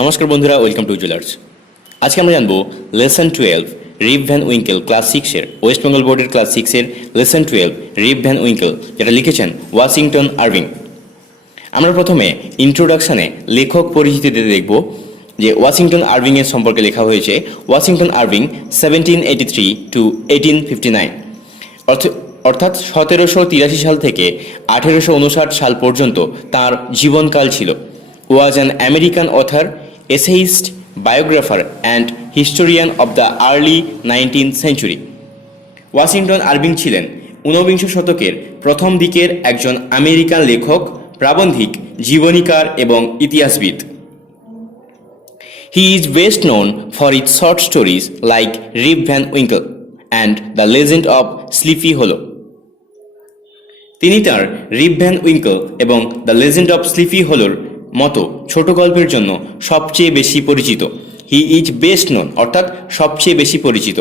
নমস্কার বন্ধুরা, welcome to jewellers. আজকে আমরা জানবো lesson 12 Rip Van Winkle class 6-এর, ওয়েস্ট বেঙ্গল বোর্ডের ক্লাস 6-এর লেসন 12 রিপ ভ্যান উইঙ্কেল, যেটা লিখেছেন ওয়াশিংটন আরভিং। আমরা প্রথমে ইন্ট্রোডাকশানে লেখক পরিচিতিতে দেখব যে ওয়াশিংটন আরভিংয়ের সম্পর্কে লেখা হয়েছে। ওয়াশিংটন আরভিং 1783 to 1859, অর্থাৎ 1783 সাল থেকে 1859 সাল পর্যন্ত তার জীবনকাল ছিল। was an American author, essayist, biographer and historian of the early 19th century. Washington Irving ছিলেন ঊনবিংশ শতকের প্রথম দিকের একজন আমেরিকান লেখক, প্রাবন্ধিক, জীবনীকার এবং ইতিহাসবিদ। He is best known for his short stories like Rip Van Winkle and The Legend of Sleepy Hollow. তিনি তার রিপ ভ্যান উইঙ্কেল এবং দ্য লেজেন্ড অফ স্লিপি হোলোর মতো ছোট গল্পের জন্য সবচেয়ে বেশি পরিচিত। হি ইজ বেস্ট নোন অর্থাৎ সবচেয়ে বেশি পরিচিত।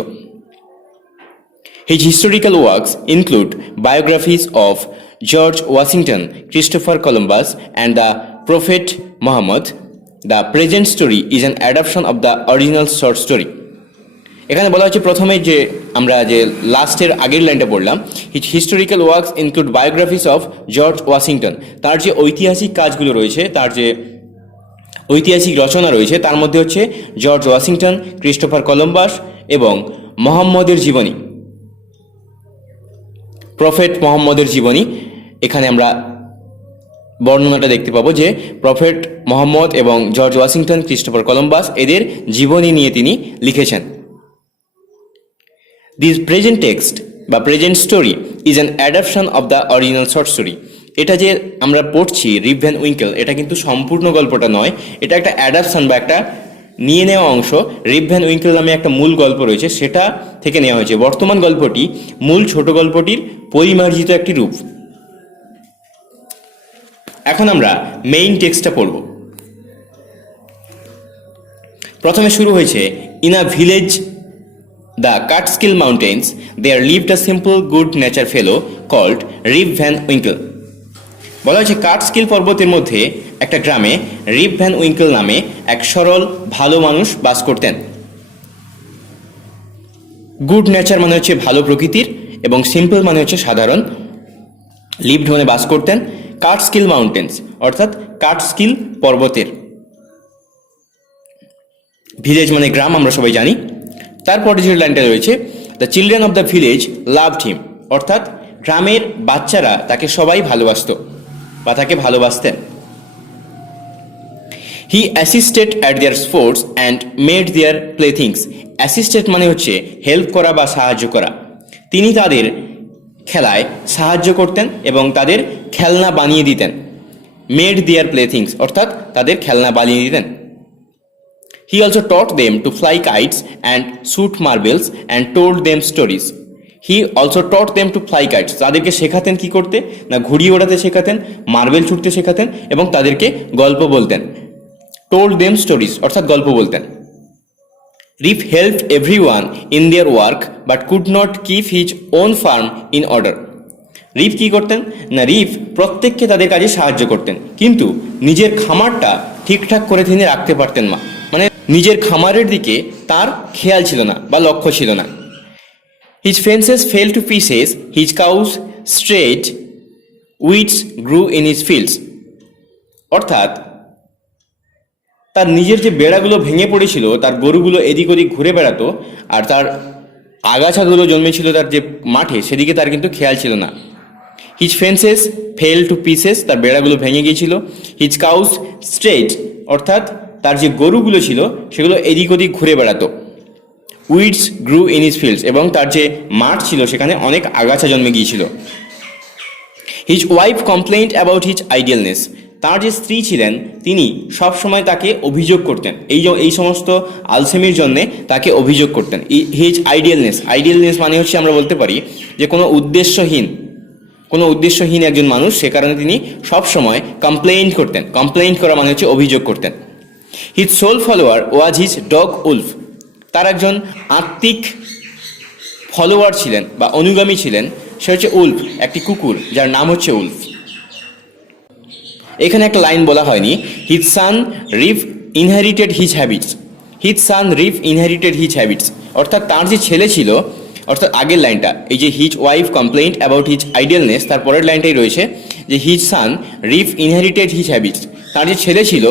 His historical works include biographies of George Washington, Christopher Columbus and the prophet Mohammad. The present story is an adoption of the original short story. এখানে বলা হচ্ছে প্রথমে যে আমরা যে লাস্টের আগের লাইনটা পড়লাম, his historical works include biographies of George Washington. তার যে ঐতিহাসিক কাজগুলো রয়েছে, তার যে ঐতিহাসিক রচনা রয়েছে, তার মধ্যে হচ্ছে জর্জ ওয়াশিংটন, ক্রিস্টোফার কলম্বাস এবং মোহাম্মদের জীবনী, প্রফেট মোহাম্মদের জীবনী। এখানে আমরা বর্ণনাটা দেখতে পাবো যে প্রফেট মোহাম্মদ এবং জর্জ ওয়াশিংটন, ক্রিস্টোফার কলম্বাস, এদের জীবনী নিয়ে তিনি লিখেছেন। দিস প্রেজেন্ট টেক্সট বা present story is an adoption of the original short story. এটা যে আমরা পড়ছি রিপ ভ্যান উইঙ্কেল, এটা কিন্তু সম্পূর্ণ গল্পটা নয়, এটা একটা অ্যাডাপশন বা একটা নিয়ে নেওয়া অংশ। রিপ ভ্যান উইঙ্কেল নামে একটা মূল গল্প রয়েছে, সেটা থেকে নেওয়া হয়েছে। বর্তমান গল্পটি মূল ছোট গল্পটির পরিমার্জিত একটি রূপ। এখন আমরা মেইন টেক্সটটা পড়ব। প্রথমে শুরু হয়েছে, in a village the Catskill Mountains, there lived a simple, good-natured fellow called Rip Van Winkle. বলা হয়েছে কাটস্কিল পর্বতের মধ্যে একটা গ্রামে রিপ ভ্যান উইঙ্কেল নামে এক সরল ভালো মানুষ বাস করতেন। গুড নেচার মানে হচ্ছে ভালো প্রকৃতির, এবং সিম্পল মানে হচ্ছে সাধারণ। লিভড মানে বাস করতেন কাটস্কিল মাউন্টেন্স, অর্থাৎ কাটস্কিল পর্বতের। ভিলেজ মানে গ্রাম, আমরা সবাই জানি। তারপরে যে লাইনটা রয়েছে, the children of the village loved him, অর্থাৎ গ্রামের বাচ্চারা তাকে সবাই ভালোবাসত বা তাকে ভালোবাসতেন। He assisted at their sports and made their playthings. Assisted মানে হচ্ছে হেল্প করা বা সাহায্য করা। তিনি তাদের খেলায় সাহায্য করতেন এবং তাদের খেলনা বানিয়ে দিতেন। মেড দেয়ার প্লেথিংস অর্থাৎ তাদের খেলনা বানিয়ে দিতেন। He also taught them to fly kites and shoot marbles and told them stories. He also taught them to fly kites. তাদেরকে শেখাতেন কি করতে না, ঘুড়ি ওড়াতে শেখাতেন, মার্বেল ছুটতে শেখাতেন এবং তাদেরকে গল্প বলতেন। told them stories অর্থাৎ গল্প বলতেন। Rip helped everyone in their work but could not keep his own farm in order. রিপ কি করতেন না, রিপ প্রত্যেককে তাদের কাজে সাহায্য করতেন, কিন্তু নিজের খামারটা ঠিকঠাক করে তিনি রাখতে পারতেন না, মানে নিজের খামারের দিকে তার খেয়াল ছিল না বা লক্ষ্য ছিল না। His fences fail to pieces, his cows straight, weeds grew in his fields. অর্থাৎ তার নিজের যে বেড়াগুলো ভেঙে পড়েছিল, তার গরুগুলো এদিক ওদিক ঘুরে বেড়াতো, আর তার আগাছাগুলো জন্মেছিল তার যে মাঠে, সেদিকে তার কিন্তু খেয়াল ছিল না। His fences fail to pieces, তার বেড়াগুলো ভেঙে গিয়েছিল। হিজ কাউস স্ট্রেট অর্থাৎ তার যে গরুগুলো ছিল সেগুলো এদিক ওদিক ঘুরে বেড়াতো। Weeds grew in his fields, এবং তার যে মাঠ ছিল সেখানে অনেক আগাছা জন্মে গিয়েছিল। His wife complained about his idealness. তার যে স্ত্রী ছিলেন তিনি সবসময় তাকে অভিযোগ করতেন, এই সমস্ত আলসেমির জন্যে তাকে অভিযোগ করতেন। হিজ আইডিয়ালনেস মানে হচ্ছে আমরা বলতে পারি যে কোনো উদ্দেশ্যহীন একজন মানুষ, সে কারণে তিনি সবসময় কমপ্লেইন্ট করতেন। কমপ্লেইন্ট করা মানে হচ্ছে অভিযোগ করতেন। His sole follower was his dog Wolf. তার একজন আত্মিক ফলোয়ার ছিলেন বা অনুগামী ছিলেন, সে হচ্ছে উলফ, একটি কুকুর যার নাম হচ্ছে উলফ। এখানে একটা লাইন বলা হয়নি, his son Rip inherited his habits, his son Rip inherited his habits, অর্থাৎ তার যে ছেলে ছিল, অর্থাৎ আগের লাইনটা এই যে his wife complaint about his idealness, তার পরের লাইনটাই রয়েছে যে his son Rip inherited his habits, তার যে ছেলে ছিল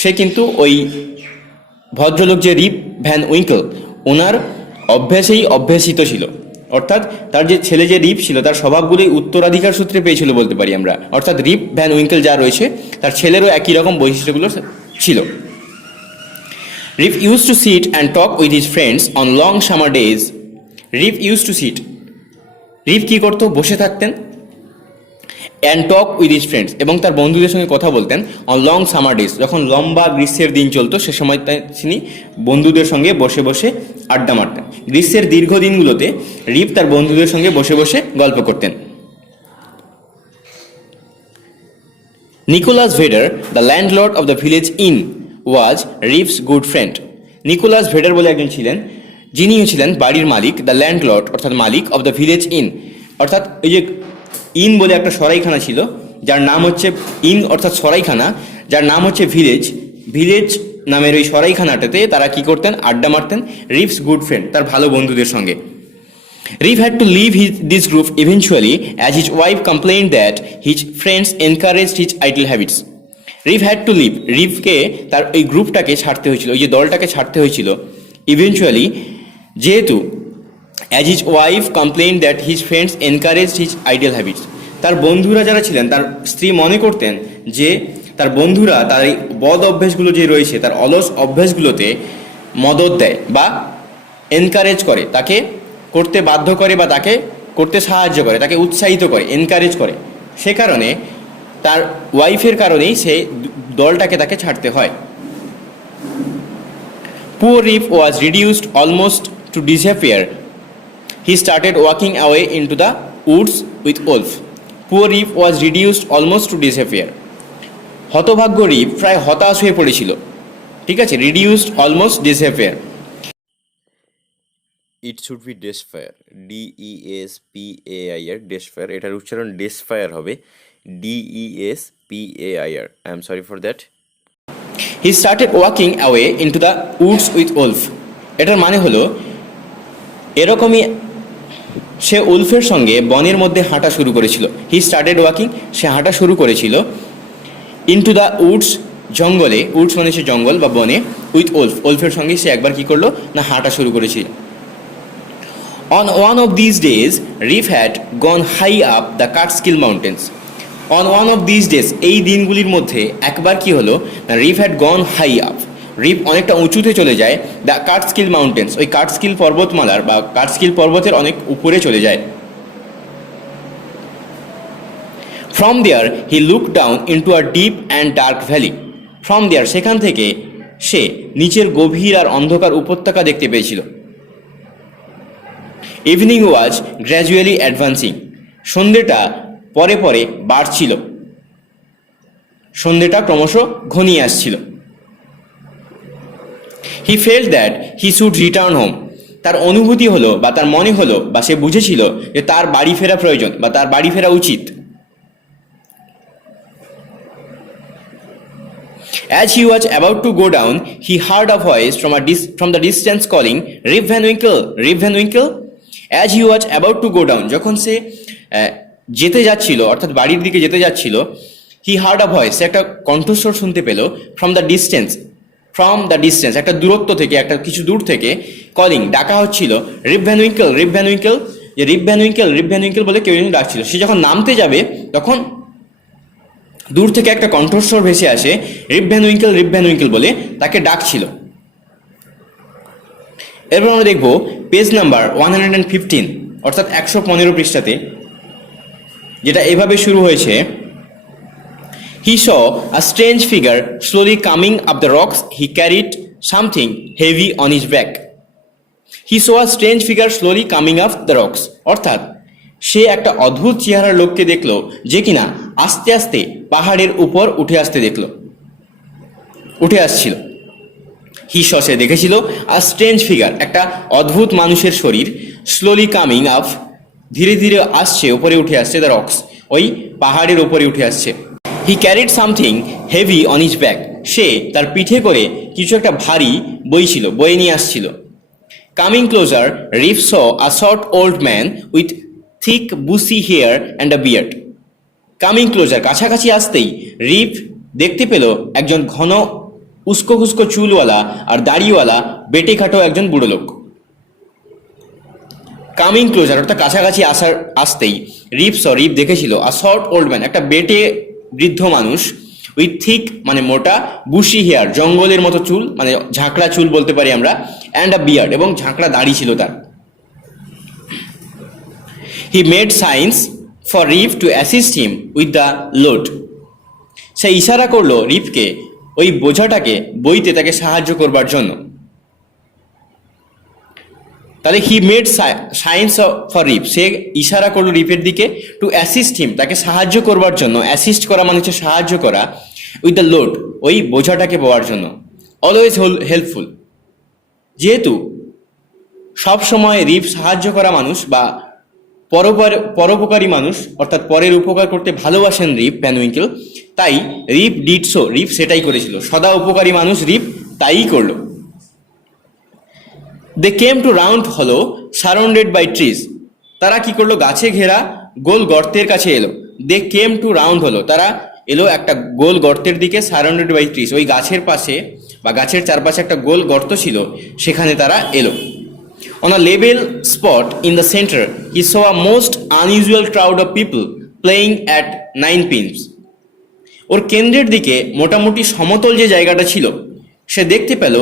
সে কিন্তু ওই ভদ্রলোক যে রিপ ভ্যান উইঙ্কল ওনার অভ্যাসেই অভ্যাসিত ছিল, অর্থাৎ তার যে ছেলে যে রিপ ছিল তার স্বভাবগুলোই উত্তরাধিকার সূত্রে পেয়েছিল বলতে পারি আমরা, অর্থাৎ রিপ ভ্যান উইঙ্কল যা রয়েছে তার ছেলেরও একই রকম বৈশিষ্ট্যগুলো ছিল। Rip use to sit and talk with his friends on long summer days. Rip use to sit, Rip কী করতো, বসে থাকতেন, and talk with his friends, এবং তার বন্ধুদের সঙ্গে কথা বলতেন অন লং সামার ডেজ, যখন লম্বা গ্রীষ্মের দিন চলতো সে সময় তিনি বন্ধুদের সঙ্গে বসে বসে আড্ডা মারতেন। গ্রীষ্মের দীর্ঘ দিনগুলোতে রিপ তার বন্ধুদের সঙ্গে বসে বসে গল্প করতেন। Nicholas Vedder, the landlord of the village inn, was Rip's good friend. Nicholas Vedder বলে একজন ছিলেন, যিনি ছিলেন বাড়ির মালিক, দ্য ল্যান্ডলর্ড অর্থাৎ মালিক, অফ দ্য ভিলেজ ইন, অর্থাৎ ওই যে ইন বলে একটা সরাইখানা ছিল যার নাম হচ্ছে ইন অর্থাৎ সরাইখানা, যার নাম হচ্ছে ভিলেজ, ভিলেজ নামের ওই সরাইখানাটাতে তারা কি করতেন, আড্ডা মারতেন রিপস গুড ফ্রেন্ড, তার ভালো বন্ধুদের সঙ্গে। Reeve had to leave this group eventually as his wife complained that his friends encouraged his idle habits. Reeve had to leave, রিভকে তার এই গ্রুপটাকে ছাড়তে হয়েছিল, ওই যে দলটাকে ছাড়তে হয়েছিল ইভেনচুয়ালি, যেহেতু as his wife complained that his friends encouraged his idle habits, তার বন্ধুরা যারা ছিলেন তার স্ত্রী মনে করতেন যে তার বন্ধুরা তার এই বদ অভ্যাসগুলো যে রয়েছে তার অলস অভ্যাসগুলোতে মদত দেয় বা এনকারেজ করে, তাকে করতে বাধ্য করে বা তাকে করতে সাহায্য করে, তাকে উৎসাহিত করে, এনকারেজ করে, সে কারণে তার ওয়াইফের কারণেই সেই দলটাকে তাকে ছাড়তে হয়। Poor Reeve was reduced almost to disappear. He started walking away into the woods with Wolf. Poor Reeve was reduced almost to disappear. হতভাগ্য রিভ প্রায় হতাশ হয়ে পড়েছিল, ঠিক আছে, reduced almost disappear. It should be despair, DESPAIR, despair, এটার উচ্চারণ despair হবে, DESPAIR, I am sorry for that. He started walking away into the woods with wolf, এটার মানে হলো এরকমই সে উলফের সঙ্গে বনের মধ্যে হাঁটা শুরু করেছিল। হি স্টার্টেড ওয়াকিং, সে হাঁটা শুরু করেছিল, ইনটু দ্য উডস, জঙ্গলে, উডস মানে সে জঙ্গল বা বনে, উইথ ওলফ, ওলফের সঙ্গে সে একবার কি করলো না হাঁটা শুরু করেছিল। On one of these days, Reeve had gone high up the Catskill Mountains. On one of these days, এই দিনগুলির মধ্যে একবার কি হলো না Reeve had gone high up, Reeve অনেকটা উঁচুতে চলে যায়, দ্য কাটস্কিল মাউন্টেন্স, ওই কাটস্কিল পর্বতমালার বা কাটস্কিল পর্বতের অনেক উপরে চলে যায়। From there, he looked down into a deep and dark valley. From there, সেখান থেকে সে নিচের গভীর আর অন্ধকার উপত্যকা দেখতে পেয়েছিল। ইভিনিং ওয়াজ গ্র্যাজুয়ালি অ্যাডভান্সিং, সন্ধ্যেটা পরে পরে বাড়ছিল, সন্ধ্যেটা ক্রমশ ঘনিয়ে আসছিল। He felt that he should return home, তার অনুভূতি হলো বা তার মনে হলো বা সে বুঝেছিল যে তার বাড়ি ফেরা প্রয়োজন বা তার বাড়ি ফেরা উচিত। As he was about to go down, he heard a voice from the distance calling, "Rip Van Winkle, Rip Van Winkle." As he was about to go down, যখন সে যেতে যাচ্ছিল অর্থাৎ বাড়ির দিকে যেতে যাচ্ছিল, he heard a voice, সে একটা কণ্ঠস্বর শুনতে পেল, from the distance, একটা দূরত্ব থেকে, একটা কিছু দূর থেকে, কলিং, ডাকা হচ্ছিল, "Rip Van Winkle, Rip Van Winkle." যে রিপ ভ্যান উইঙ্কেল, রিপ ভ্যান উইঙ্কেল বলে কেউ ডাকছিল। সে যখন নামতে যাবে তখন দূর থেকে একটা কণ্ঠস্বর ভেসে আসে, রিপ ভ্যান উইঙ্কেল, রিপ ভ্যান উইঙ্কেল বলে তাকে ডাকছিল। এরপর আমরা দেখব পেজ নাম্বার 115 অর্থাৎ 115 পৃষ্ঠাতে, যেটা এভাবে শুরু হয়েছে, he saw a strange figure slowly coming up the rocks, he carried something heavy on his back. He saw a strange figure slowly coming up the rocks, অর্থাৎ সে একটা অদ্ভুত চেহারার লোককে দেখলো যে কিনা আস্তে আস্তে পাহাড়ের উপর উঠে আসছিল। হি স, সে দেখেছিল, আ স্ট্রেঞ্জ ফিগার, একটা অদ্ভুত মানুষের শরীর, স্লোলি কামিং আপ, ধীরে ধীরে আসছে, উপরে উঠে আসছে, দ্য রক্স, ওই পাহাড়ের উপরে উঠে আসছে। He carried something heavy on his back, সে তার পিঠে করে কিছু একটা ভারী বয়ে নিয়ে আসছিল। Coming closer Rip saw a short old man with thick bushy hair and a beard. Coming closer, কাছাকাছি আসতেই রিফ দেখতে পেল একজন ঘন উস্কো খুস্কো চুলওয়ালা আর দাড়িওয়ালা বেটে খাটো একজন বুড়ো লোক। কামিং ক্লোজার অর্থাৎ কাছাকাছি আসতেই রিফ দেখেছিল আ শর্ট ওল্ড ম্যান, একটা বেটে বৃদ্ধ মানুষ, উইথ থিক মানে মোটা, বুশি হেয়ার জঙ্গলের মতো চুল মানে ঝাঁকড়া চুল বলতে পারি আমরা, অ্যান্ড আ বিয়ার্ড এবং ঝাঁকড়া দাড়ি ছিল তার। He made signs for Rip to assist him with the load. সে ইশারা করলো রিফকে ওই বোঝাটাকে বইতে তাকে সাহায্য করবার জন্য। তাহলে he made signs for Rip, সে ইশারা করলো রিফের দিকে, টু অ্যাসিস্ট হিম তাকে সাহায্য করবার জন্য। অ্যাসিস্ট করা মানে হচ্ছে সাহায্য করা, উইথ দ্য লোড ওই বোঝাটাকে বওয়ার জন্য। অলওয়েজ হেল্পফুল, যেহেতু সব সময় রিফ সাহায্য করা মানুষ বা পরোপকারী মানুষ, অর্থাৎ পরের উপকার করতে ভালোবাসেন রিফ ভ্যান উইঙ্কেল, তাই রিফ ডিড সো, রিফ সেটাই করেছিল। সদা উপকারী মানুষ রিফ তাই করলো। দে কেম টু রাউন্ড হলো সারাউন্ডেড বাই ট্রিজ। তারা কি করলো, গাছে ঘেরা গোল গর্তের কাছে এলো। দে কেম টু রাউন্ড হলো, তারা এলো একটা গোল গর্তের দিকে, সারাউন্ডেড বাই ট্রিজ ওই গাছের পাশে বা গাছের চারপাশে একটা গোল গর্ত ছিল, সেখানে তারা এলো। On a level spot in the center, he saw a most unusual crowd of people playing at 9 pins. ওর কেন্দ্রের দিকে মোটামুটি সমতল যে জায়গাটা ছিল, সে দেখতে পেল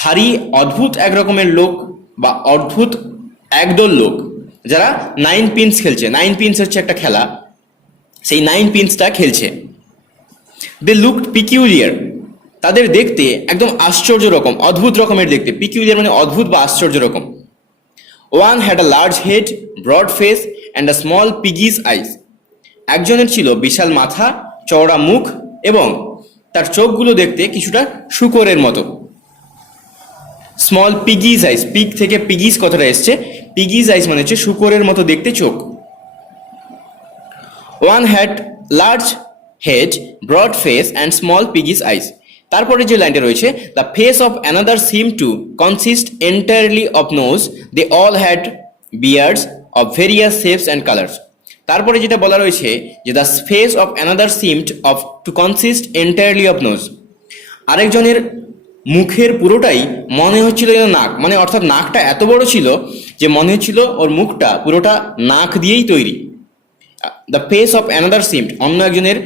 ভারী অদ্ভুত এক রকমের লোক বা অদ্ভুত একদল লোক, যারা 9 পিনস খেলছে। 9 পিনস হচ্ছে একটা খেলা, সেই 9 পিনসটা খেলছে। দে লুকড পিকিউলিয়ার, তাদের দেখতে একদম আশ্চর্য রকম, অদ্ভুত রকমের দেখতে। পিকিউলিয়ার মানে অদ্ভুত বা আশ্চর্য রকম। One had a large head, broad face and a small piggy's eyes. একজনের ছিল বিশাল মাথা, চওড়া মুখ এবং তার চোখগুলো দেখতে কিছুটা শূকরের মতো। স্মল পিগিজ আইস, পিগ থেকে পিগিজ কথাটা এসছে, পিগিজ আইস মানে হচ্ছে শূকরের মতো দেখতে চোখ। One had large head, broad face and small piggy's eyes. তারপরে যে লাইনটা রয়েছে, the face of another seem to consist entirely of nose, they all had beards of various shapes and colours. তারপরে যেটা বলা রয়েছে যে the face of another seemed of to consist entirely of nose, আরেকজনের মুখের পুরোটাই মনে হচ্ছিল যেন নাক, মানে অর্থাৎ নাকটা এত বড় ছিল যে মনে হচ্ছিল ওর মুখটা পুরোটা নাক দিয়েই তৈরি। The face of another seemed, অন্য একজনের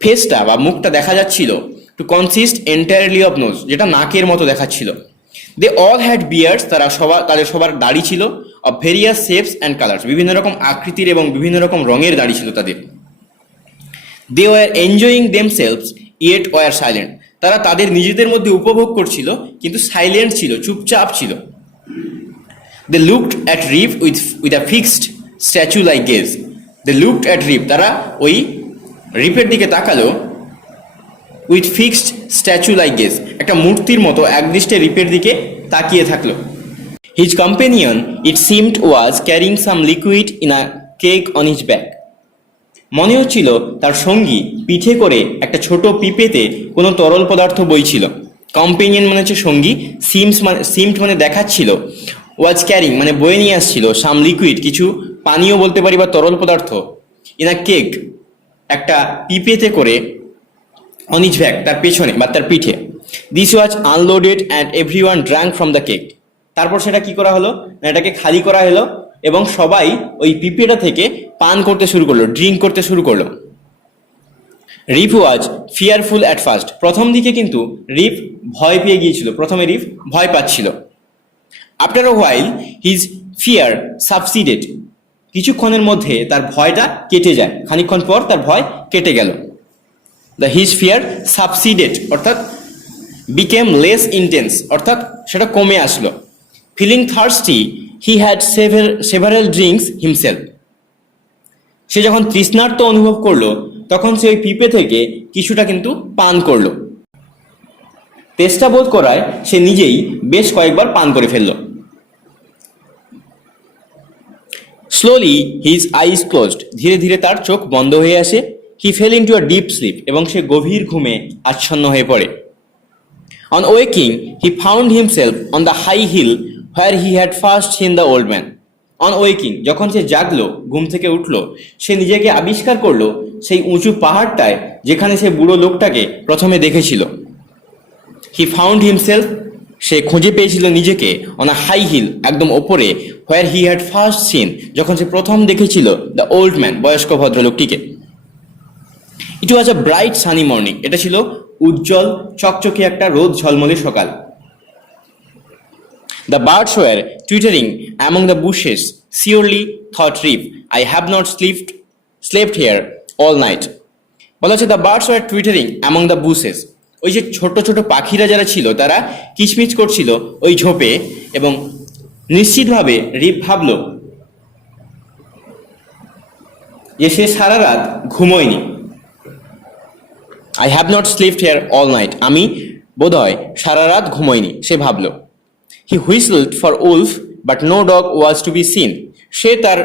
ফেসটা বা মুখটা দেখা যাচ্ছিল, to consist entirely of nose, যেটা নাকের মতো দেখাচ্ছিল। দে অল হ্যাড বিয়ার্ডস, তাদের সবার দাড়ি ছিল, of various shapes and colours, বিভিন্ন রকম আকৃতির এবং বিভিন্ন রকম রঙের দাড়ি ছিল তাদের। They were enjoying themselves yet were silent, তারা তাদের নিজেদের মধ্যে উপভোগ করছিল কিন্তু সাইলেন্ট ছিল, চুপচাপ ছিল। They looked at Rip with a fixed statue like gaze. They looked at Rip, তারা ওই রিফের দিকে তাকালো, with fixed statue like gaze, একটা মূর্তির মতো একদৃষ্টে রিপের দিকে তাকিয়ে থাকলো। His companion it seemed was carrying some liquid in a keg on his back. মনে হচ্ছিল তার সঙ্গী পিঠে করে একটা ছোট পিপেতে কোনো তরল পদার্থ বইছিল। কম্পেনিয়ন মানে হচ্ছে সঙ্গী, সিমড মানে দেখাচ্ছিল, ওয়াজ ক্যারিং মানে বয়ে নিয়ে আসছিল, সাম লিকুইড কিছু পানীয় বলতে পারি বা তরল পদার্থ, ইন আ কেক একটা পিপেতে করে, অন হিজ ব্যাক তার পেছনে বা তার পিঠে। This was unloaded and everyone drank from the keg. তারপর সেটা কি করা হলো না, এটাকে খালি করা হলো এবং সবাই ওই পিপেটা থেকে পান করতে শুরু করলো, ড্রিঙ্ক করতে শুরু করলো। Rip was fearful at first, প্রথম দিকে কিন্তু রিফ ভয় পেয়ে গিয়েছিল, প্রথমে রিফ ভয় পাচ্ছিল। After a while his fear subsided, কিছুক্ষণের মধ্যে তার ভয়টা কেটে যায়, খানিকক্ষণ পর তার ভয় কেটে গেল। দ্য হিজ ফিয়ার সাবসিডেড অর্থাৎ বিকেম লেস ইন্টেন্স, অর্থাৎ সেটা কমে আসলো। Feeling thirsty he had several drinks himself, সে যখন তৃষ্ণার্ত অনুভব করলো তখন সে ওই পিপে থেকে কিছুটা কিন্তু পান করলো। তেষ্টা বোধ করায় সে নিজেই বেশ কয়েকবার পান করে ফেলল। স্লোলি হিজ আইজ ক্লোজড, ধীরে ধীরে তার চোখ বন্ধ হয়ে আসে। He fell into a deep sleep, এবং সে গভীর ঘুমে আচ্ছন্ন হয়ে পড়ে। On waking he found himself on the high hill where he had first seen the old man. On waking, যখন সে জাগলো, ঘুম থেকে উঠলো, সে নিজেকে আবিষ্কার করলো সেই উঁচু পাহাড়টায় যেখানে সে বুড়ো লোকটাকে প্রথমে দেখেছিল। হি ফাউন্ড হিমসেলফ, সে খুঁজে পেয়েছিল নিজেকে অন আ হাই হিল, একদম ওপরে, হোয়ার হি হ্যাড ফার্স্ট সিন, যখন সে প্রথম দেখেছিল দ্য ওল্ড ম্যান, বয়স্ক ভদ্রলোকটিকে। ইট ওয়াজ আ ব্রাইট সানি মর্নিং, এটা ছিল উজ্জ্বল চকচকে একটা রোদ ঝলমলে সকাল। The birds were twittering among the bushes. Surely, thought Reef, I have not slept here all night. বলা হচ্ছে the birds were twittering among the bushes. ওই যে ছোট ছোট পাখিরা যারা ছিল তারা কিচমিচ করছিল ওই ঝোপে, এবং নিশ্চিতভাবে রিপ ভাবল যে সে সারা রাত ঘুমোয়নি। I have not slept here all night. আমি বোধহয় সারা রাত ঘুমোয়নি, সে ভাবল। He whistled for wolf, but no dog was to be seen. সে তার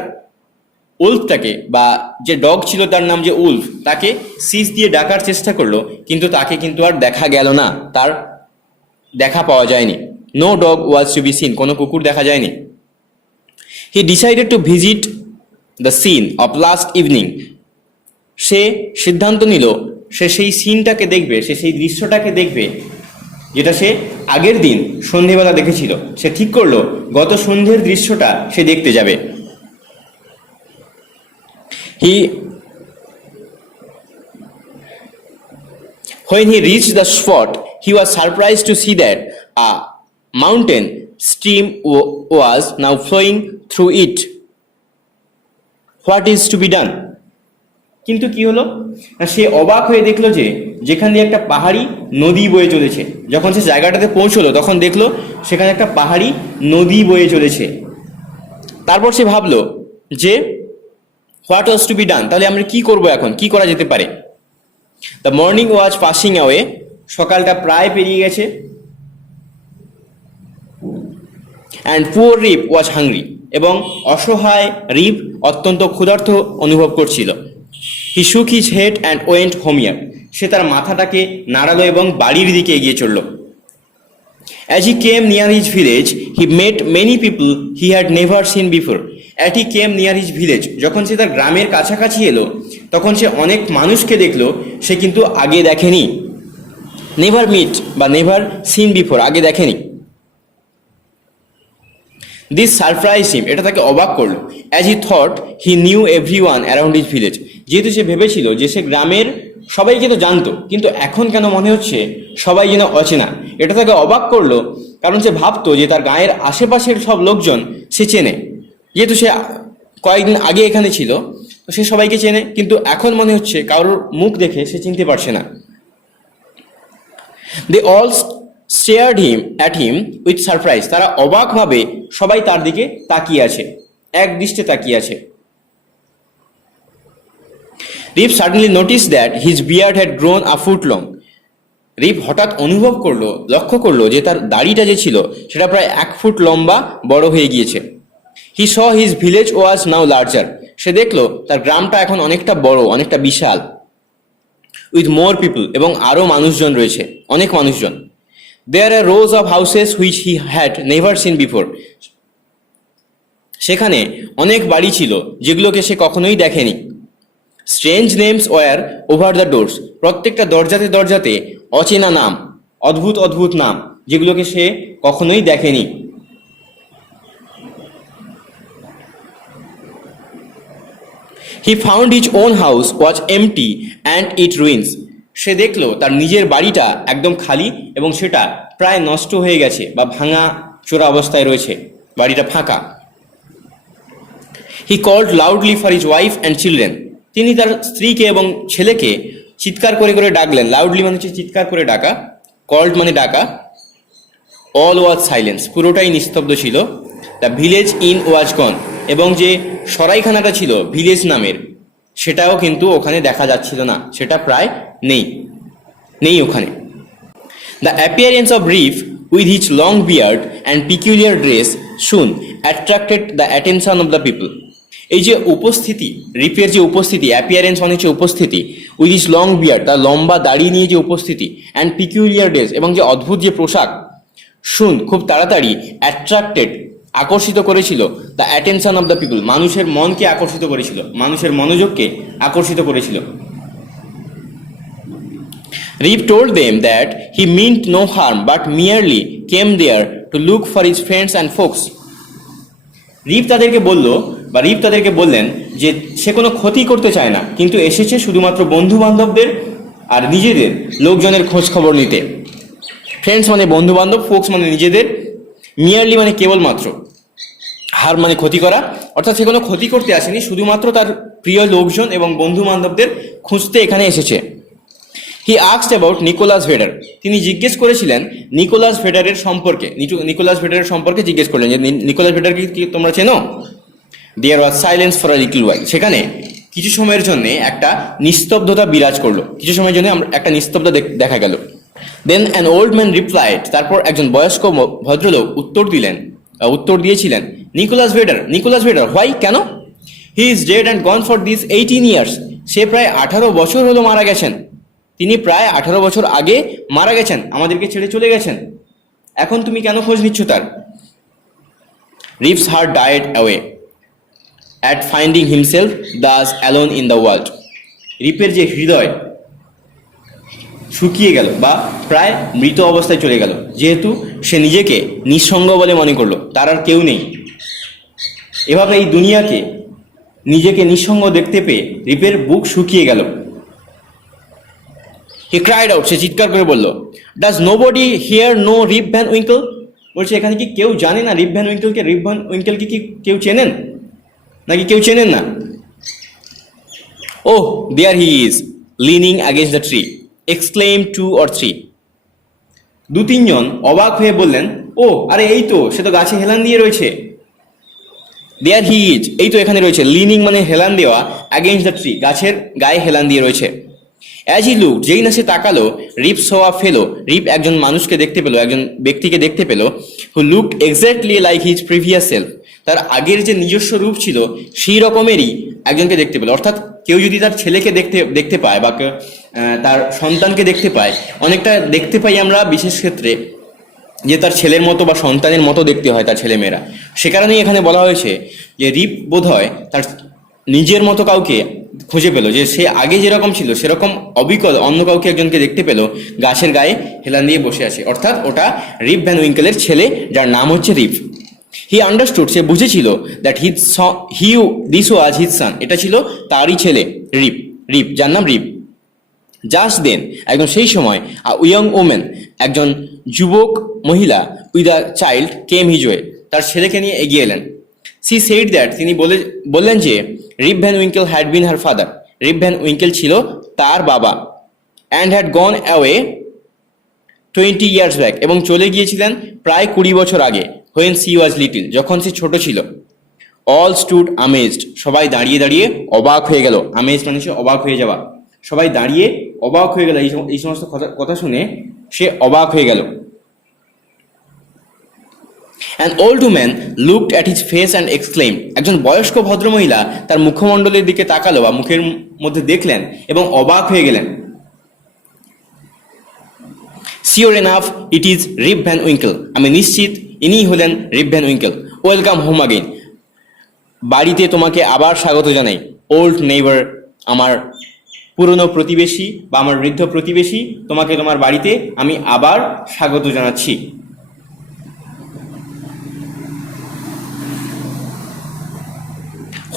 উল্ফটাকে, বা যে ডগ ছিল তার নাম যে উল্ফ, তাকে সিজ দিয়ে ডাকার চেষ্টা করলো, কিন্তু তাকে কিন্তু আর দেখা গেল না, তার দেখা পাওয়া যায়নি। No dog was to be seen, কোনো কুকুর দেখা যায়নি। He decided to visit the scene of last evening. সে সিদ্ধান্ত নিল সে সেই সিনটাকে দেখবে, সে সেই দৃশ্যটাকে দেখবে যেটা সে আগের দিন সন্ধেবেলা দেখেছিল। সে ঠিক করলো গত সন্ধ্যের দৃশ্যটা সে দেখতে যাবে। When he reached the spot, he was surprised to see that a mountain stream was now flowing through it. What is to be done? কিন্তু কি হলো, সে অবাক হয়ে দেখলো যে যেখান দিয়ে একটা পাহাড়ি নদী বয়ে চলেছে। যখন সে জায়গাটাতে পৌঁছলো তখন দেখলো সেখানে একটা পাহাড়ি নদী বয়ে চলেছে। তারপর সে ভাবলো যে what was to be done, তাহলে আমরা কি করবো এখন, কি করা যেতে পারে। The morning was passing away, সকালটা প্রায় পেরিয়ে গেছে। And poor Rip was hungry, এবং অসহায় রিপ অত্যন্ত ক্ষুধার্ত অনুভব করছিল। He shook his head and went homeward, সে তার মাথাটাকে নাড়ালো এবং বাড়ির দিকে এগিয়ে চলল। As he came near his village he met many people he had never seen before. At he came near his village, যখন সে তার গ্রামের কাছাকাছি এলো তখন সে অনেক মানুষকে দেখলো সে কিন্তু আগে দেখেনি। নেভার মিট বা নেভার সিন বিফোর, আগে দেখেনি। দিস সারপ্রাইজ হিম, এটা তাকে অবাক করলো। As he thought he knew every one around his village, যেহেতু সে ভেবেছিল যে সে গ্রামের সবাইকে তো জানতো, কিন্তু এখন কেন মনে হচ্ছে সবাই যেন অচেনা। এটা তাকে অবাক করলো, কারণ সে ভাবতো যে তার গায়ের আশেপাশের সব লোকজন সে চেনে, যেহেতু সে কয়েকদিন আগে এখানে ছিল, তো সে সবাইকে চেনে, কিন্তু এখন মনে হচ্ছে কারোর মুখ দেখে সে চিনতে পারছে না। They all stared at him with surprise, তারা অবাকভাবে সবাই তার দিকে তাকিয়ে আছে, এক দৃষ্টে তাকিয়ে আছে। Rip suddenly notice that his beard had grown a foot long. Rip হঠাৎ অনুভব করলো, লক্ষ্য করলো যে তার দাড়িটা যে ছিল সেটা প্রায় 1 ফুট লম্বা বড় হয়ে গিয়েছে। He saw his village was now larger, সে দেখলো তার গ্রামটা এখন অনেকটা বড়, অনেকটা বিশাল। উইথ মোর পিপল, এবং আরও মানুষজন রয়েছে, অনেক মানুষজন। There are rows of houses which he had never seen before, সেখানে অনেক বাড়ি ছিল যেগুলোকে সে কখনোই দেখেনি। Strange names were over the doors, প্রত্যেকটা দরজাতে দরজাতে অচেনা নাম, অদ্ভুত অদ্ভুত নাম, যেগুলোকে সে কখনোই দেখেনি। He found his own house was empty and it ruins, সে দেখলো তার নিজের বাড়িটা একদম খালি এবং সেটা প্রায় নষ্ট হয়ে গেছে বা ভাঙা চোরা অবস্থায় রয়েছে, বাড়িটা ফাঁকা। He called loudly for his wife and children, তিনি তার স্ত্রীকে এবং ছেলেকে চিৎকার করে করে ডাকলেন। লাউডলি মানে হচ্ছে চিৎকার করে ডাকা, কল্ড মানে ডাকা। অল ওয়াজ সাইলেন্স, পুরোটাই নিস্তব্ধ ছিল। দ্য ভিলেজ ইন ওয়াজ গন, এবং যে সরাইখানাটা ছিল ভিলেজ নামের, সেটাও কিন্তু ওখানে দেখা যাচ্ছিল না, সেটা প্রায় নেই ওখানে। The appearance of Rip with his long beard and peculiar dress soon attracted the attention of the people, এই যে উপস্থিতি, রিপের যে উপস্থিতি, অ্যাপিয়ারেন্স মানে হচ্ছে উপস্থিতি, উইথ ইস লং বিয়ার্ড, তার লম্বা দাড়ি নিয়ে যে উপস্থিতি, অ্যান্ড পিকিউলিয়ার ড্রেস, এবং যে অদ্ভুত যে পোশাক, শুন খুব তাড়াতাড়ি অ্যাট্রাক্টেড আকর্ষিত করেছিল the attention of the people, মানুষের মনকে আকর্ষিত করেছিল, মানুষের মনোযোগকে আকর্ষিত করেছিল। Rip told them that he meant no harm but merely came there to look for his friends and folks. রিপ তাদেরকে বললেন যে সে কোনো ক্ষতি করতে চায় না, কিন্তু এসেছে শুধুমাত্র বন্ধু বান্ধবদের আর নিজেদের লোকজনের খোঁজ খবর নিতে। ফ্রেন্ডস মানে বন্ধু বান্ধব, ফোকস মানে নিজেদের, মিয়ারলি মানে কেবলমাত্র, হার মানে ক্ষতি করা, অর্থাৎ সে কোনো ক্ষতি করতে আসেনি, শুধুমাত্র তার প্রিয় লোকজন এবং বন্ধু বান্ধবদের খুঁজতে এখানে এসেছে। He asked about Nicholas Vedder, তিনি জিজ্ঞেস করেছিলেন নিকোলাস ভেডারের সম্পর্কে, জিজ্ঞেস করলেন যে নিকোলাস ভেডারকে কি তোমরা চেনো? দেয়ার ওয়াজ সাইলেন্স ফর আ লিটল ওয়াইল, সেখানে কিছু সময়ের জন্য একটা নিস্তব্ধতা বিরাজ করলো, কিছু সময়ের জন্য একটা নিস্তব্ধতা দেখা গেল। দেন অ্যান ওল্ড ম্যান রিপ্লাইড, তারপর একজন বয়স্ক ভদ্রলোক উত্তর দিয়েছিলেন, নিকোলাস ভেডার, হোয়াই, কেন? He is dead and gone for this 18 years, সে প্রায় 18 বছর হলো মারা গেছেন, তিনি প্রায় 18 বছর আগে মারা গেছেন, আমাদেরকে ছেড়ে চলে গেছেন, এখন তুমি কেন খোঁজ নিচ্ছ তার? Rip's heart died away at finding himself thus alone in the world, রিপের যে হৃদয় শুকিয়ে গেল বা প্রায় মৃত অবস্থায় চলে গেল, যেহেতু সে নিজেকে নিঃসঙ্গ বলে মনে করলো, তার আর কেউ নেই। এভাবে এই দুনিয়াকে নিজেকে নিঃসঙ্গ দেখতে পেয়ে রিপের বুক শুকিয়ে গেল। হি ক্রাইড আউট, সে চিৎকার করে বলল, does nobody here know Rip Van Winkle, বলছে এখানে কি কেউ জানে না রিপ ভ্যান উইঙ্কলকে? রিপ ভ্যান উইঙ্কলকে কি কেউ চেনেন নাকি কেউ চেনেন না? Oh there he is leaning against the tree, exclaim 2 or 3, 2-3 জন অবাক হয়ে বললেন, ও আরে এই তো, সে তো গাছে হেলান দিয়ে রয়েছে। দেয়ার হি ইজ, এই তো এখানে রয়েছে, লিনিং মানে হেলান দেওয়া, অ্যাগেন্স্ট দ্য ট্রি গাছের গায়ে হেলান দিয়ে রয়েছে। অ্যাজ হি লুক, যেই না সে তাকালো, রিপ স আ ফেলো, রিপ একজন মানুষকে দেখতে পেলো, একজন ব্যক্তিকে দেখতে পেলো, who looked exactly like his previous self, তার আগের যে নিজস্ব রূপ ছিল সেই রকমেরই একজনকে দেখতে পেলো। অর্থাৎ কেউ যদি তার ছেলেকে দেখতে পায় বা তার সন্তানকে দেখতে পায়, অনেকটা দেখতে পাই আমরা বিশেষ ক্ষেত্রে যে তার ছেলের মতো বা সন্তানের মতো দেখতে হয় তার ছেলেমেয়েরা, সে কারণেই এখানে বলা হয়েছে যে রিপ বোধহয় তার নিজের মতো কাউকে খুঁজে পেল, যে সে আগে যেরকম ছিল সেরকম অবিকল অন্য কাউকে একজনকে দেখতে পেল গাছের গায়ে হেলান দিয়ে বসে আছে, অর্থাৎ ওটা রিপ ভ্যান উইঙ্কেলের ছেলে, যার নাম হচ্ছে রিপ। হি আন্ডারস্টুড, সে বুঝেছিল that this was his son, এটা ছিল তারই ছেলে রিপ, যার নাম রিপ। জাস্ট দেন, একদম সেই সময়, ইয়ং ওমেন, একজন যুবক মহিলা, with a child came his way, তার ছেলেকে নিয়ে এগিয়ে এলেন। সি সেড দ্যাট, তিনি বললেন যে রিপ Van Winkel had been her father, rib Van Winkel ছিল তার বাবা, and had gone away 20 years back, এবং চলে গিয়েছিলেন প্রায় 20 বছর আগে, হোয়েন সি ওয়াজ লিটিল, যখন সে ছোট ছিল। অল স্টুড আমেজড, সবাই দাঁড়িয়ে দাঁড়িয়ে অবাক হয়ে গেল, আমেজ মানে সে অবাক হয়ে যাওয়া, সবাই দাঁড়িয়ে অবাক হয়ে গেল, এই সমস্ত কথা শুনে সে অবাক হয়ে গেল। An old woman looked at his face and exclaimed, একজন বয়স্ক ভদ্রমহিলা তার মুখমণ্ডলের দিকে তাকালো বা মুখের মধ্যে দেখলেন এবং অবাক হয়ে গেলেন। Sure enough, it is Rip Van Winkle, আমি নিশ্চিত ইনি হলেন রিপ Van Winkel. Welcome home again, বাড়িতে তোমাকে আবার স্বাগত জানাই। ওল্ড নেইবার, আমার পুরনো প্রতিবেশী বা আমার বৃদ্ধ প্রতিবেশী, তোমাকে তোমার বাড়িতে আমি আবার স্বাগত জানাচ্ছি।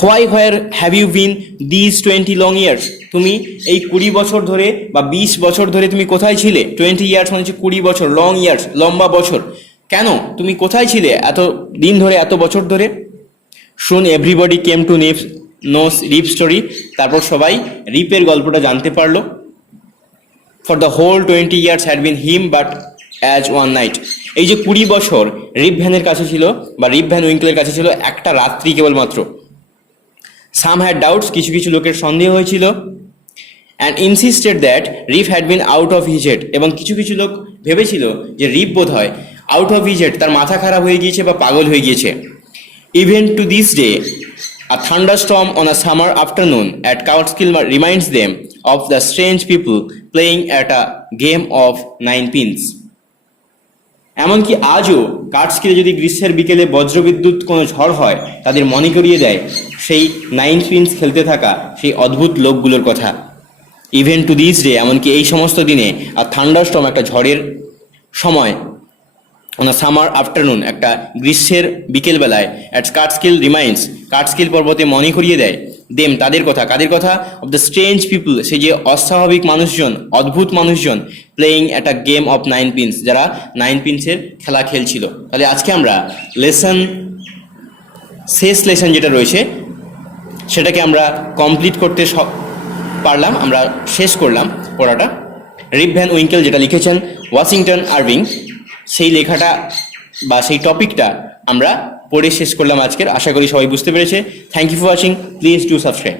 Where have you been this 20 long years, তুমি এই 20 বছর ধরে বা 20 বছর ধরে তুমি কোথায় ছিলে? 20 ইয়ার্স মানে হচ্ছে 20 বছর, লং ইয়ার্স লম্বা বছর, কেন তুমি কোথায় ছিলে এত দিন ধরে, এত বছর ধরে? Soon everybody came to knows Rip story, তারপর সবাই রিপের গল্পটা জানতে পারলো। For the whole 20 years had been him but as one night, এই যে 20 বছর রিপ ভ্যানের কাছে ছিল বা রিপ ভ্যান উইঙ্কেলের কাছে ছিল একটা রাত্রি কেবলমাত্র। সাম হ্যাড ডাউটস, কিছু কিছু লোকের সন্দেহ হয়েছিল। And insisted that Rip had been out of his head, এবং কিছু কিছু লোক ভেবেছিল যে রিপ বোধ হয় আউট অফ হিজ হেড, তার মাথা খারাপ হয়ে গিয়েছে বা পাগল হয়ে গিয়েছে। Even to this day A thunderstorm on a summer afternoon at Catskill reminds them of the strange people playing at a game of 9 pins. এমনকি আজও কাটস্কিলে যদি গ্রীষ্মের বিকেলে বজ্রবিদ্যুৎ কোনো ঝড় হয় তাদের মনে করিয়ে দেয় সেই 9 পিনস খেলতে থাকা সেই অদ্ভুত লোকগুলোর কথা। ইভেন টু দিস ডে, এমনকি এই সমস্ত দিনে আর থান্ডারস্টর্ম একটা ঝড়ের সময় অন সামার আফটারনুন একটা গ্রীষ্মের বিকেলবেলায় অ্যাট কাটস্কিল রিমাইন্ডস, কাটস্কিল পর্বতে মনে করিয়ে দেয় দেম তাদের কথা, কাদের কথা? অফ দ্য স্ট্রেঞ্জ পিপল, সেই যে অস্বাভাবিক মানুষজন, অদ্ভুত মানুষজন, প্লেয়িং একটা গেম অফ 9 পিনস, যারা 9 পিনসের খেলা খেলছিল। তাহলে আজকে আমরা শেষ লেসন যেটা রয়েছে সেটাকে আমরা কমপ্লিট করতে পারলাম, আমরা শেষ করলাম পড়াটা। রিপ ভ্যান উইঙ্কেল যেটা লিখেছেন ওয়াশিংটন আরভিং, সেই লেখাটা বা সেই টপিকটা আমরা পড়ে শেষ করলাম আজকের। আশা করি সবাই বুঝতে পেরেছে। Thank you for watching, please do subscribe.